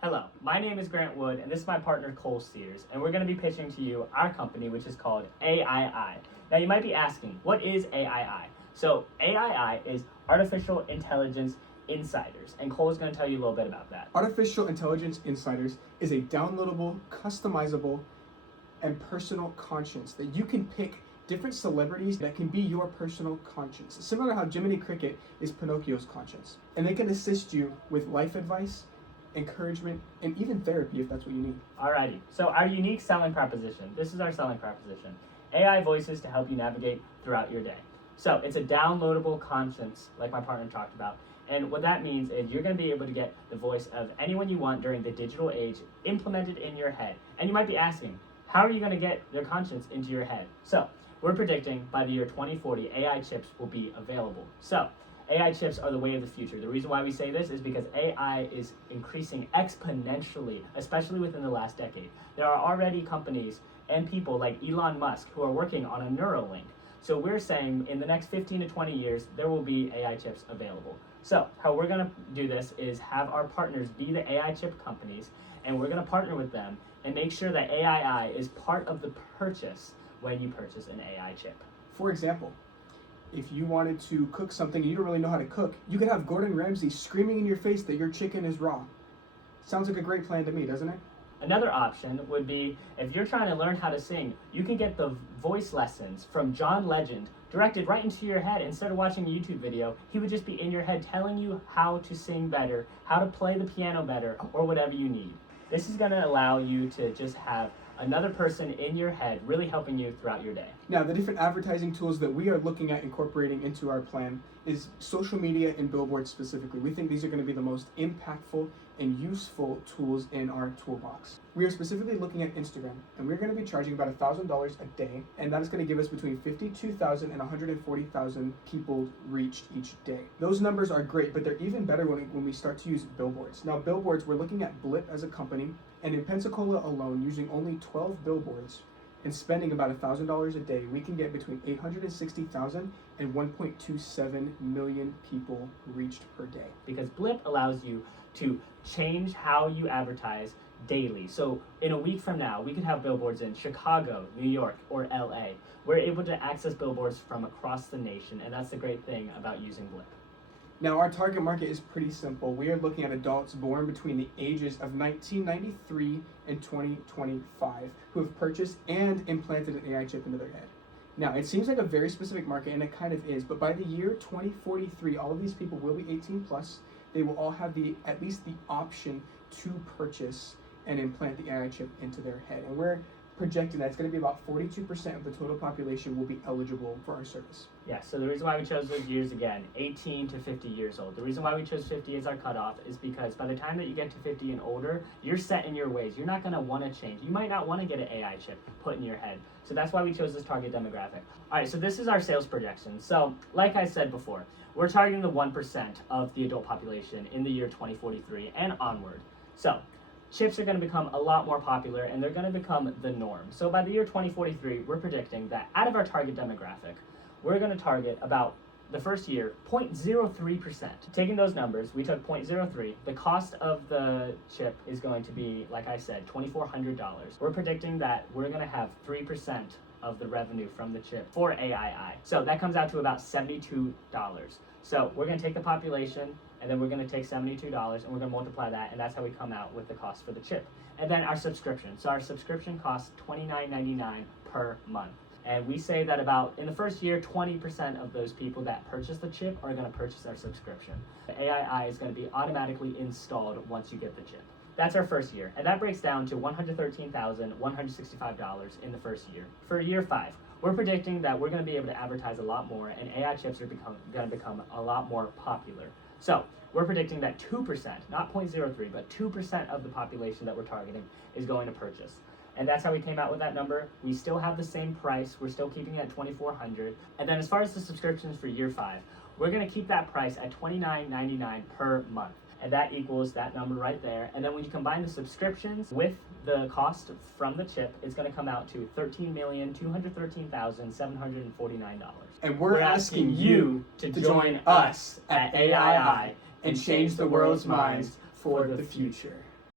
Hello, my name is Grant Wood, and this is my partner Cole Sears, and we're going to be pitching to you our company, which is called AII. Now, you might be asking, what is AII? So, AII is Artificial Intelligence Insiders, and Cole is going to tell you a little bit about that. Artificial Intelligence Insiders is a downloadable, customizable, and personal conscience that you can pick different celebrities that can be your personal conscience. Similar to how Jiminy Cricket is Pinocchio's conscience. And they can assist you with life advice, encouragement, and even therapy if that's what you need. Alrighty, so our unique selling proposition. This is our selling proposition. AI voices to help you navigate throughout your day. So it's a downloadable conscience, like my partner talked about. And what that means is you're going to be able to get the voice of anyone you want during the digital age implemented in your head. And you might be asking, how are you going to get their conscience into your head? So we're predicting by the year 2040, AI chips will be available. So AI chips are the way of the future. The reason why we say this is because AI is increasing exponentially, especially within the last decade. There are already companies and people like Elon Musk who are working on a Neuralink. So we're saying in the next 15 to 20 years, there will be AI chips available. So how we're going to do this is have our partners be the AI chip companies, and we're going to partner with them and make sure that AII is part of the purchase when you purchase an AI chip. For example, if you wanted to cook something and you don't really know how to cook, you could have Gordon Ramsay screaming in your face that your chicken is raw. Sounds like a great plan to me, doesn't it? Another option would be if you're trying to learn how to sing, you can get the voice lessons from John Legend directed right into your head. Instead of watching a YouTube video, he would just be in your head telling you how to sing better, how to play the piano better, or whatever you need. This is going to allow you to just have another person in your head really helping you throughout your day. Now, the different advertising tools that we are looking at incorporating into our plan is social media and billboards specifically. We think these are going to be the most impactful and useful tools in our toolbox. We are specifically looking at Instagram, and we're going to be charging about $1,000 a day, and that is going to give us between 52,000 and 140,000 people reached each day. Those numbers are great, but they're even better when we start to use billboards. Now, billboards, we're looking at Blip as a company, and in Pensacola alone, using only 12 billboards and spending about $1,000 a day, we can get between 860,000 and 1.27 million people reached per day. Because Blip allows you to change how you advertise daily. So in a week from now, we could have billboards in Chicago, New York, or LA. We're able to access billboards from across the nation, and that's the great thing about using Blip. Now, our target market is pretty simple. We are looking at adults born between the ages of 1993 and 2025 who have purchased and implanted an AI chip into their head. Now, it seems like a very specific market, and it kind of is, but by the year 2043, all of these people will be 18 plus. They will all have at least the option to purchase and implant the AI chip into their head. And we're projecting that it's going to be about 42% of the total population will be eligible for our service. Yeah, so the reason why we chose those years again, 18 to 50 years old. The reason why we chose 50 as our cutoff is because by the time that you get to 50 and older, you're set in your ways. You're not going to want to change. You might not want to get an AI chip put in your head. So that's why we chose this target demographic. All right, so this is our sales projection. So like I said before, we're targeting the 1% of the adult population in the year 2043 and onward. So chips are going to become a lot more popular, and they're going to become the norm. So by the year 2043, we're predicting that out of our target demographic, we're going to target about the first year 0.03%. Taking those numbers, we took 0.03. The cost of the chip is going to be, like I said, $2,400. We're predicting that we're going to have 3% of the revenue from the chip for AII. So that comes out to about $72. So we're going to take the population, and then we're going to take $72 and we're going to multiply that, and that's how we come out with the cost for the chip. And then our subscription. So our subscription costs $29.99 per month. And we say that about in the first year, 20% of those people that purchase the chip are going to purchase our subscription. The AII is going to be automatically installed once you get the chip. That's our first year, and that breaks down to $113,165 in the first year. For year 5, we're predicting that we're going to be able to advertise a lot more, and AI chips are going to become a lot more popular. So we're predicting that 2%, not 0.03, but 2% of the population that we're targeting is going to purchase. And that's how we came out with that number. We still have the same price. We're still keeping it at $2,400. And then as far as the subscriptions for year 5, we're going to keep that price at $29.99 per month. And that equals that number right there. And then when you combine the subscriptions with the cost from the chip, it's going to come out to $13,213,749. And we're asking you to join us at AII and change the world's minds for the future.